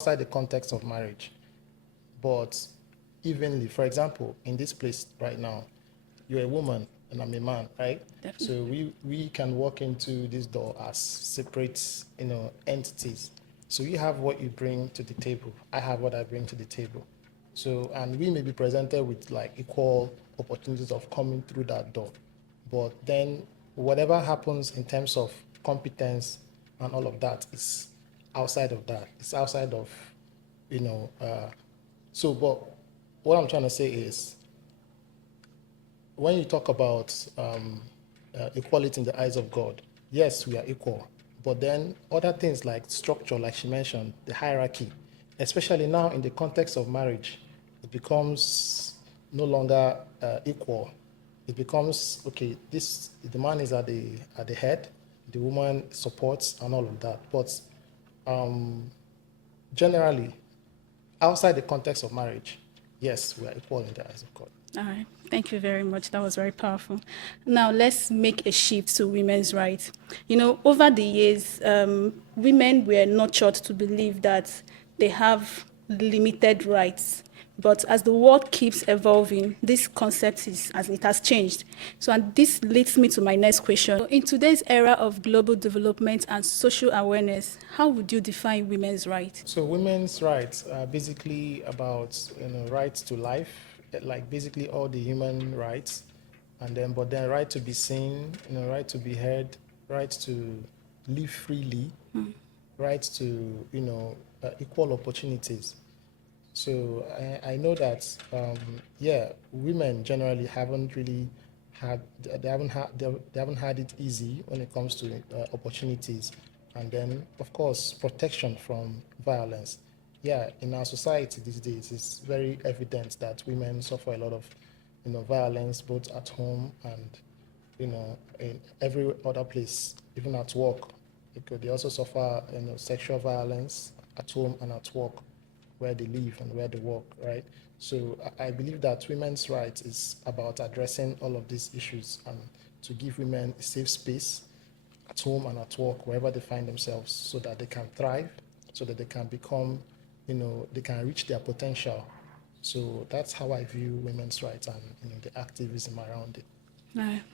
outside the context of marriage. But evenly, for example, in this place right now, you're a woman and I'm a man, right? Definitely. So we can walk into this door as separate, entities. So you have what you bring to the table. I have what I bring to the table. So, and we may be presented with like equal opportunities of coming through that door. But then whatever happens in terms of competence and all of that is outside of that. It's outside of, you know, but what I'm trying to say is when you talk about equality in the eyes of God, yes, we are equal. But then other things like structure, like she mentioned, the hierarchy, especially now in the context of marriage, it becomes no longer equal. It becomes okay. The man is at the head, the woman supports and all of that. But generally, outside the context of marriage, yes, we are equal in the eyes of God. All right. Thank you very much. That was very powerful. Now, let's make a shift to women's rights. Over the years, women were nurtured to believe that they have limited rights. But as the world keeps evolving, this concept it has changed. So, and this leads me to my next question. In today's era of global development and social awareness, how would you define women's rights? So women's rights are basically about rights to life, like basically all the human rights, and then right to be seen, right to be heard, right to live freely, right to equal opportunities. So I know that women generally haven't really had they haven't had it easy when it comes to opportunities, and then of course protection from violence. Yeah, in our society these days, it's very evident that women suffer a lot of violence both at home and in every other place, even at work. Because they also suffer sexual violence at home and at work, where they live and where they work, right? So I believe that women's rights is about addressing all of these issues and to give women a safe space at home and at work, wherever they find themselves, so that they can thrive, so that they can become, they can reach their potential. So that's how I view women's rights and the activism around it.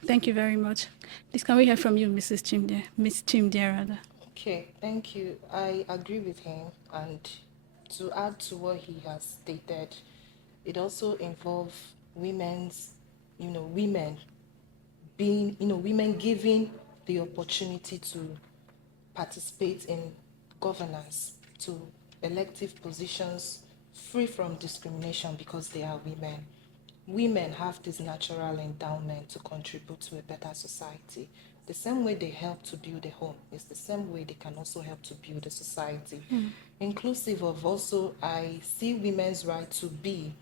Thank you very much. Please, can we hear from you, Mrs. Chimdia? Miss Chimdia, rather. Okay, thank you. I agree with him. And to add to what he has stated, it also involves women being, women giving the opportunity to participate in governance, to elective positions free from discrimination because they are women. Women have this natural endowment to contribute to a better society. The same way they help to build a home is the same way they can also help to build a society. Inclusive of also, I see women's right to be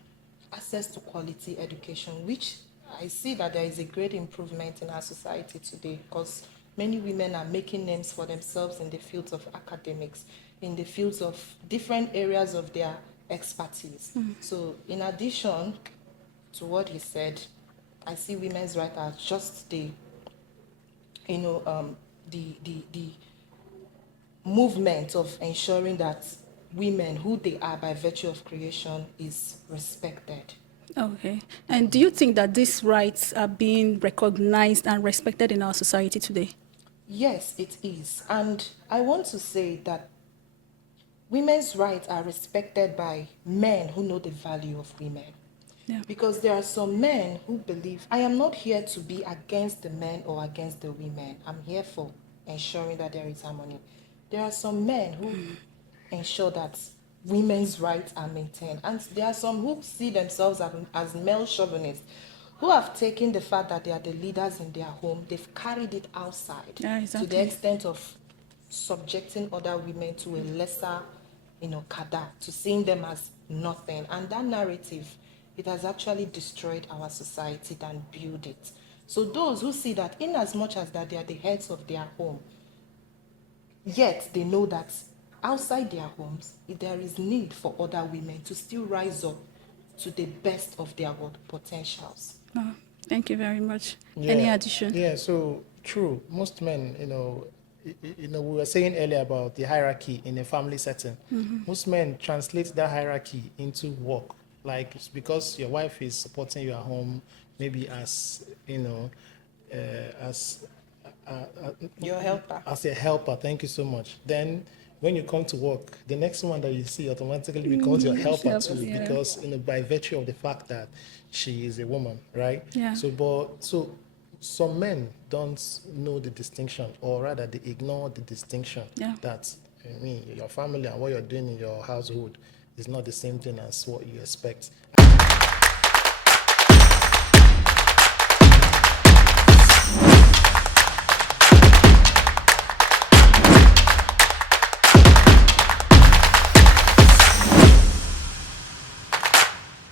access to quality education, which I see that there is a great improvement in our society today because many women are making names for themselves in the fields of academics, in the fields of different areas of their expertise. So in addition to what he said, I see women's rights as just the movement of ensuring that women, who they are by virtue of creation, is respected. Okay. And do you think that these rights are being recognized and respected in our society today? Yes, it is. And I want to say that women's rights are respected by men who know the value of women. Yeah. Because there are some men who believe, I am not here to be against the men or against the women. I'm here for ensuring that there is harmony. There are some men who ensure that women's rights are maintained. And there are some who see themselves as male chauvinists, who have taken the fact that they are the leaders in their home, they've carried it outside Yeah, to the exactly. extent of subjecting other women to a lesser, kada, to seeing them as nothing. And that narrative, it has actually destroyed our society than build it. So those who see that in as much as that they are the heads of their home, yet they know that outside their homes, there is need for other women to still rise up to the best of their potentials. Oh, thank you very much. Any Yeah, addition? yeah. So true. Most men, we were saying earlier about the hierarchy in a family setting. Most men translate that hierarchy into work. Like, because your wife is supporting you at home, maybe as, as Your helper. as a helper. Thank you so much. Then when you come to work, the next one that you see automatically becomes your helper too, Yeah. because by virtue of the fact that she is a woman, right? Yeah. So some men don't know the distinction, or rather they ignore the distinction Yeah. that, I mean, your family and what you're doing in your household is not the same thing as what you expect.